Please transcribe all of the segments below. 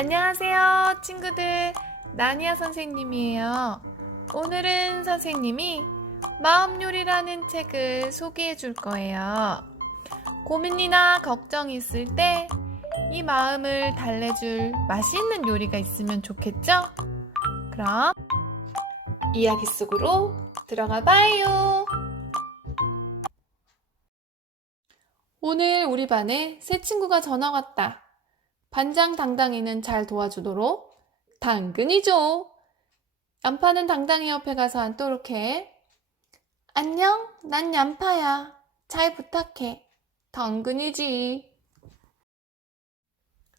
안녕하세요, 친구들. 나니아 선생님이에요. 오늘은 선생님이 마음요리라는 책을 소개해 줄 거예요. 고민이나 걱정이 있을 때 이 마음을 달래줄 맛있는 요리가 있으면 좋겠죠? 그럼 이야기 속으로 들어가 봐요. 오늘 우리 반에 새 친구가 전화 왔다. 반장 당당이는 잘 도와주도록 당근이죠. 얌파는 당당이 옆에 가서 앉도록 해. 안녕, 난 얌파야. 잘 부탁해. 당근이지.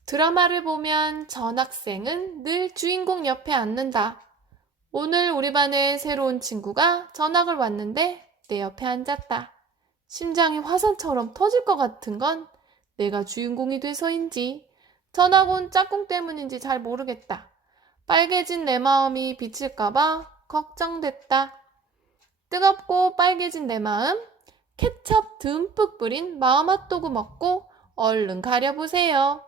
드라마를 보면 전학생은 늘 주인공 옆에 앉는다. 오늘 우리 반에 새로운 친구가 전학을 왔는데 내 옆에 앉았다. 심장이 화산처럼 터질 것 같은 건 내가 주인공이 돼서인지 전학 온 짝꿍 때문인지 잘 모르겠다. 빨개진 내 마음이 비칠까봐 걱정됐다. 뜨겁고 빨개진 내 마음, 케첩 듬뿍 뿌린 마음 핫도그 먹고 얼른 가려보세요.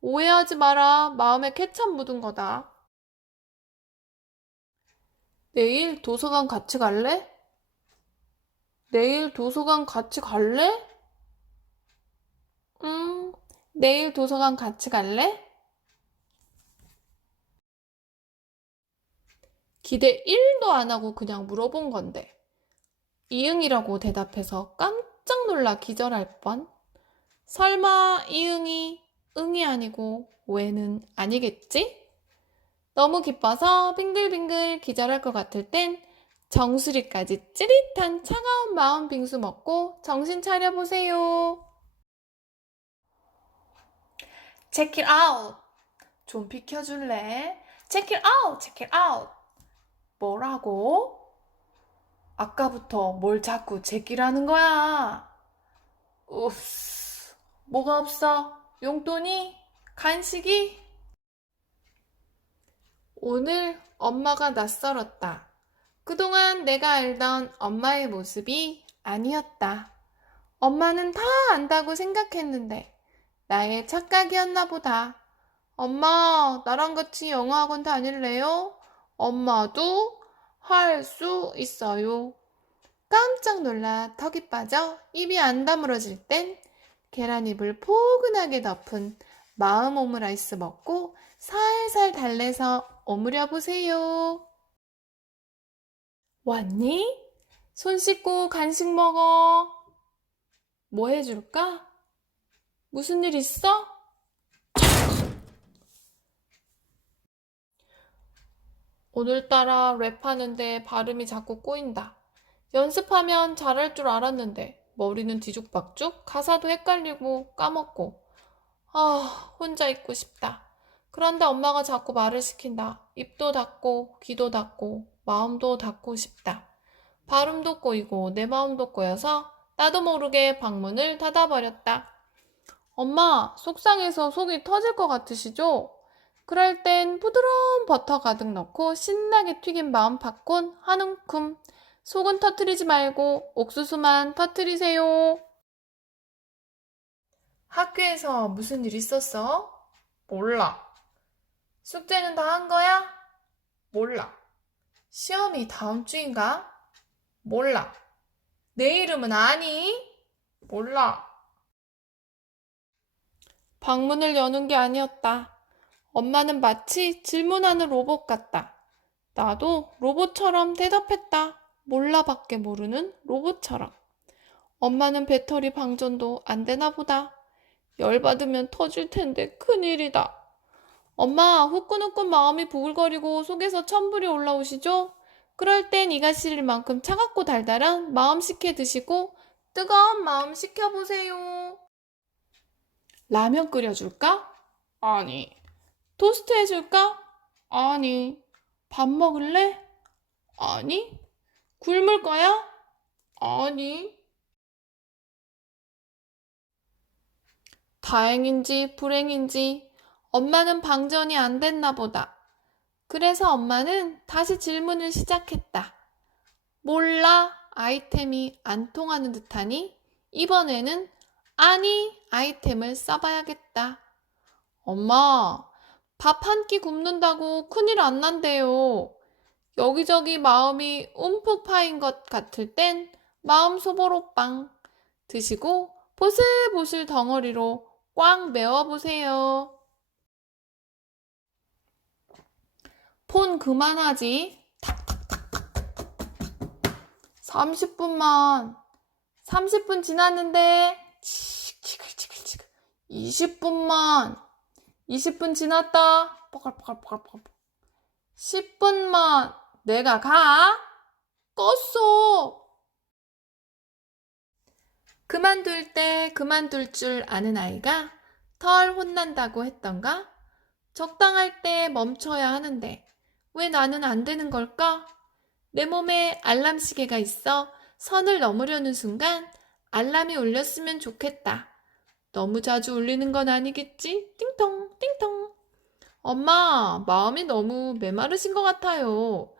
오해하지 마라. 마음에 케첩 묻은 거다. 내일 도서관 같이 갈래? 내일 도서관 같이 갈래? 음, 내일 도서관 같이 갈래? 기대 1도 안 하고 그냥 물어본 건데. 이응이라고 대답해서 깜짝 놀라 기절할 뻔. 설마 이응이 응이 아니고 왜는 아니겠지? 너무 기뻐서 빙글빙글 기절할 것 같을 땐 정수리까지 찌릿한 차가운 마음 빙수 먹고 정신 차려보세요. Check it out. 좀 비켜줄래? Check it out, check it out. 뭐라고? 아까부터 뭘 자꾸 제끼라는 거야? 우스, 뭐가 없어? 용돈이? 간식이? 오늘 엄마가 낯설었다. 그동안 내가 알던 엄마의 모습이 아니었다. 엄마는 다 안다고 생각했는데 나의 착각이었나 보다. 엄마, 나랑 같이 영어학원 다닐래요? 엄마도 할 수 있어요. 깜짝 놀라 턱이 빠져 입이 안 다물어질 땐 계란잎을 포근하게 덮은 마음 오므라이스 먹고 살살 달래서 오므려 보세요. 왔니? 손 씻고 간식 먹어. 뭐 해줄까? 무슨 일 있어? 오늘따라 랩하는데 발음이 자꾸 꼬인다. 연습하면 잘할 줄 알았는데 머리는 뒤죽박죽, 가사도 헷갈리고 까먹고. 아, 혼자 있고 싶다. 그런데 엄마가 자꾸 말을 시킨다. 입도 닫고, 귀도 닫고, 마음도 닫고 싶다. 발음도 꼬이고, 내 마음도 꼬여서 나도 모르게 방문을 닫아버렸다. 엄마, 속상해서 속이 터질 것 같으시죠? 그럴 땐 부드러운 버터 가득 넣고 신나게 튀긴 마음 팝콘 한 움큼. 속은 터트리지 말고 옥수수만 터트리세요. 학교에서 무슨 일 있었어? 몰라. 숙제는 다 한 거야? 몰라. 시험이 다음 주인가? 몰라. 내 이름은 아니? 몰라. 방문을 여는 게 아니었다. 엄마는 마치 질문하는 로봇 같다. 나도 로봇처럼 대답했다. 몰라밖에 모르는 로봇처럼. 엄마는 배터리 방전도 안 되나 보다. 열받으면 터질 텐데 큰일이다. 엄마, 후끈후끈 마음이 부글거리고 속에서 천불이 올라오시죠? 그럴 땐 이가 시릴 만큼 차갑고 달달한 마음 식혜 드시고 뜨거운 마음 식혀보세요. 라면 끓여줄까? 아니. 토스트 해줄까? 아니. 밥 먹을래? 아니. 굶을 거야? 아니. 다행인지 불행인지 엄마는 방전이 안 됐나 보다. 그래서 엄마는 다시 질문을 시작했다. 몰라 아이템이 안 통하는 듯하니 이번에는 아니 아이템을 써봐야겠다. 엄마, 밥 한 끼 굶는다고 큰일 안 난대요. 여기저기 마음이 움푹 파인 것 같을 땐 마음 소보로빵 드시고 보슬보슬 덩어리로 꽉 메워보세요. 폰 그만하지. 30분만. 30분 지났는데. 치글치글치글. 20분만. 20분 지났다. 뽀글뽀글뽀글뽀글. 10분만. 내가 가? 껐어. 그만둘 때 그만둘 줄 아는 아이가 덜 혼난다고 했던가? 적당할 때 멈춰야 하는데 왜 나는 안 되는 걸까? 내 몸에 알람 시계가 있어 선을 넘으려는 순간 알람이 울렸으면 좋겠다. 너무 자주 울리는 건 아니겠지? 띵통, 띵통. 엄마, 마음이 너무 메마르신 것 같아요.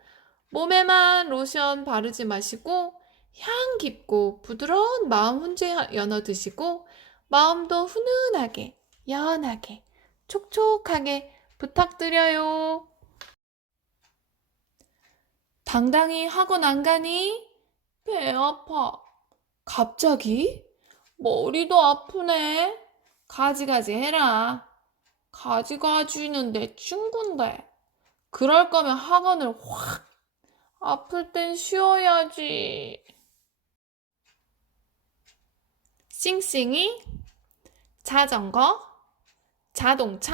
몸에만 로션 바르지 마시고 향 깊고 부드러운 마음 훈제 연어 드시고 마음도 훈훈하게, 연하게, 촉촉하게 부탁드려요. 당당히 학원 안 가니? 배 아파. 갑자기? 머리도 아프네. 가지가지 해라. 가지가지는 내 친구인데. 그럴 거면 학원을 확. 아플 땐 쉬어야지. 싱싱이, 자전거, 자동차,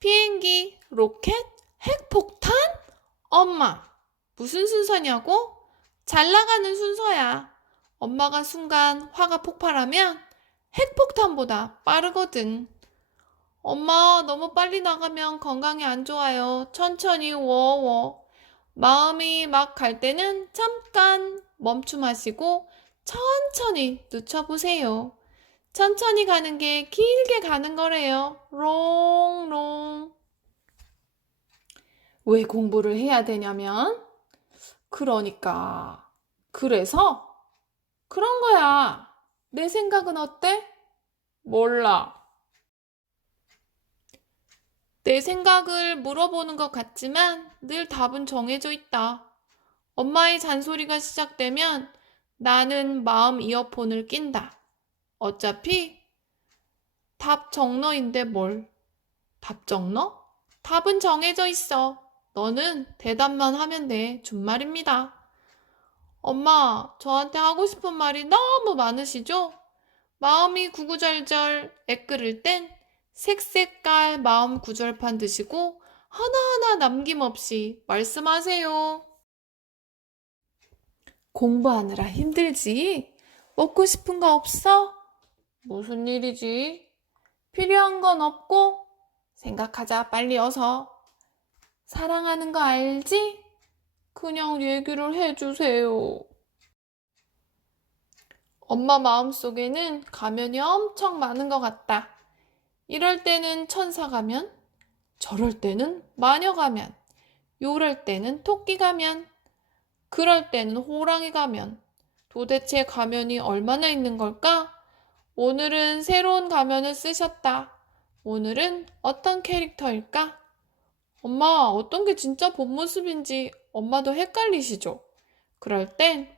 비행기, 로켓, 핵폭탄? 엄마, 무슨 순서냐고? 잘 나가는 순서야. 엄마가 순간 화가 폭발하면 핵폭탄보다 빠르거든. 엄마, 너무 빨리 나가면 건강에 안 좋아요. 천천히 워워. 마음이 막 갈 때는 잠깐 멈춤하시고 천천히 늦춰보세요. 천천히 가는 게 길게 가는 거래요. 롱롱. 왜 공부를 해야 되냐면, 그러니까, 그래서, 그런 거야. 내 생각은 어때? 몰라. 내 생각을 물어보는 것 같지만 늘 답은 정해져 있다. 엄마의 잔소리가 시작되면 나는 마음 이어폰을 낀다. 어차피 답 정너인데 뭘? 답 정너? 답은 정해져 있어. 너는 대답만 하면 돼. 준말입니다. 엄마, 저한테 하고 싶은 말이 너무 많으시죠? 마음이 구구절절 애끓을 땐 색색깔 마음 구절판 드시고 하나하나 남김없이 말씀하세요. 공부하느라 힘들지? 먹고 싶은 거 없어? 무슨 일이지? 필요한 건 없고? 생각하자, 빨리 어서. 사랑하는 거 알지? 그냥 얘기를 해주세요. 엄마 마음속에는 가면이 엄청 많은 것 같다. 이럴 때는 천사 가면, 저럴 때는 마녀 가면, 요럴 때는 토끼 가면, 그럴 때는 호랑이 가면. 도대체 가면이 얼마나 있는 걸까? 오늘은 새로운 가면을 쓰셨다. 오늘은 어떤 캐릭터일까? 엄마, 어떤 게 진짜 본 모습인지 엄마도 헷갈리시죠? 그럴 땐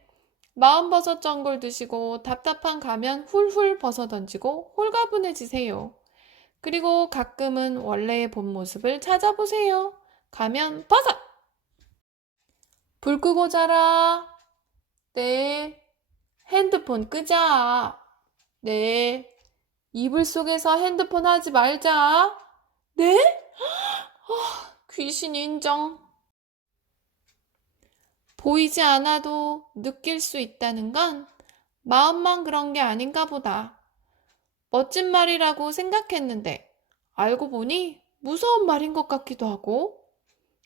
마음버섯 전골 드시고 답답한 가면 훌훌 벗어 던지고 홀가분해지세요. 그리고 가끔은 원래의 본 모습을 찾아보세요. 가면 버섯! 불 끄고 자라. 네. 핸드폰 끄자. 네. 이불 속에서 핸드폰 하지 말자. 네? 아, 귀신 인정. 보이지 않아도 느낄 수 있다는 건 마음만 그런 게 아닌가 보다. 멋진 말이라고 생각했는데 알고 보니 무서운 말인 것 같기도 하고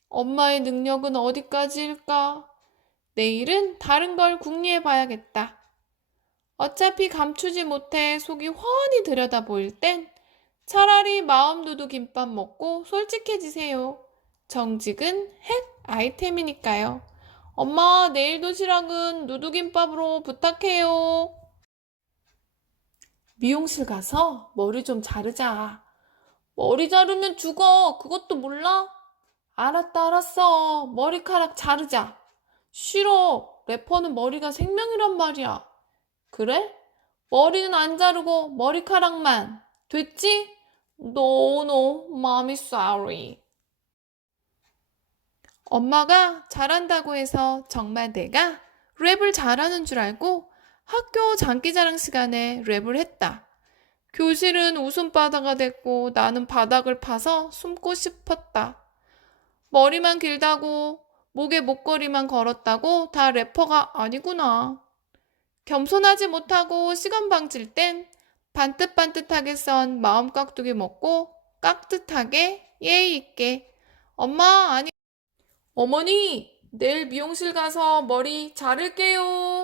엄마의 능력은 어디까지일까? 내일은 다른 걸 궁리해 봐야겠다. 어차피 감추지 못해 속이 훤히 들여다 보일 땐 차라리 마음 두두 김밥 먹고 솔직해지세요. 정직은 핵 아이템이니까요. 엄마, 내일 도시락은 누두김밥으로 부탁해요. 미용실 가서 머리 좀 자르자. 머리 자르면 죽어. 그것도 몰라? 알았다, 알았어. 머리카락 자르자. 싫어. 래퍼는 머리가 생명이란 말이야. 그래? 머리는 안 자르고 머리카락만. 됐지? No, no, mommy sorry. 엄마가 잘한다고 해서 정말 내가 랩을 잘하는 줄 알고 학교 장기자랑 시간에 랩을 했다. 교실은 웃음바다가 됐고 나는 바닥을 파서 숨고 싶었다. 머리만 길다고 목에 목걸이만 걸었다고 다 래퍼가 아니구나. 겸손하지 못하고 시간 방질 땐 반듯반듯하게 썬 마음 깍두기 먹고 깍듯하게 예의 있게 엄마 아니 어머니 내일 미용실 가서 머리 자를게요.